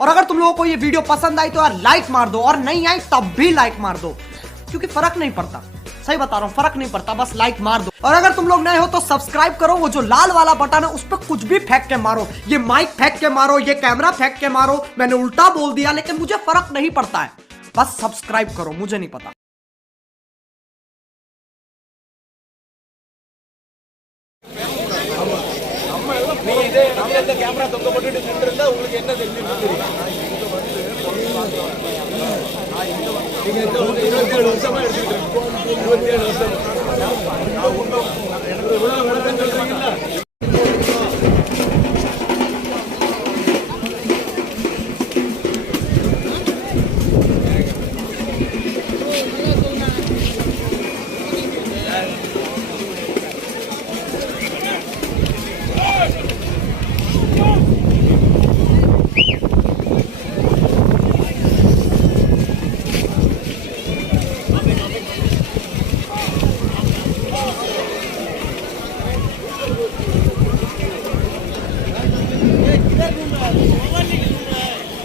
और अगर तुम लोगों को ये वीडियो पसंद आई तो यार लाइक मार दो, और नहीं आई तब भी लाइक मार दो, क्योंकि फर्क नहीं पड़ता, सही बता रहा हूँ, फर्क नहीं पड़ता, बस लाइक मार दो। और अगर तुम लोग नए हो तो सब्सक्राइब करो, वो जो लाल वाला बटन है उस पर कुछ भी फेंक के मारो, ये माइक फेंक के मारो, ये कैमरा फेंक के मारो, मैंने उल्टा बोल दिया लेकिन मुझे फर्क नहीं पड़ता है, बस सब्सक्राइब करो, मुझे नहीं पता। கேமரா தொங்க போட்டுட்டு நின்றுருந்தா உங்களுக்கு என்ன தெரியும்? நீங்க 27 வருஷமா எடுத்துட்டு இருக்கீங்க. 27 வருஷம் எனக்கு இவ்வளவு விளக்கம் சொல்றீங்களா?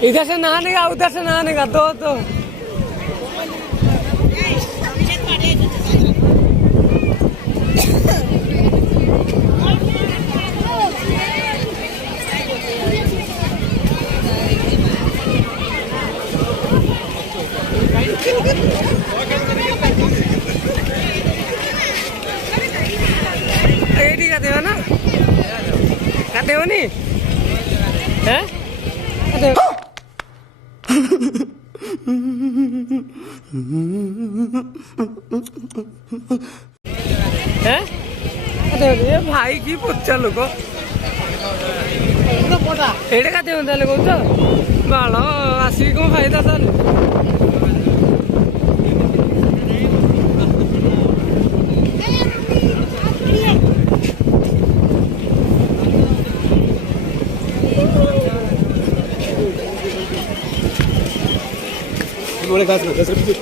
इधर से नहाने का, उधर से नहाने का, दो दो। एडी का देवा ना, का देवा नहीं है, का देवा। ये भाई की पुच्छा लोक एडे का कौच बाल आसिक कौन फायदा ताले बोले 10 रुपये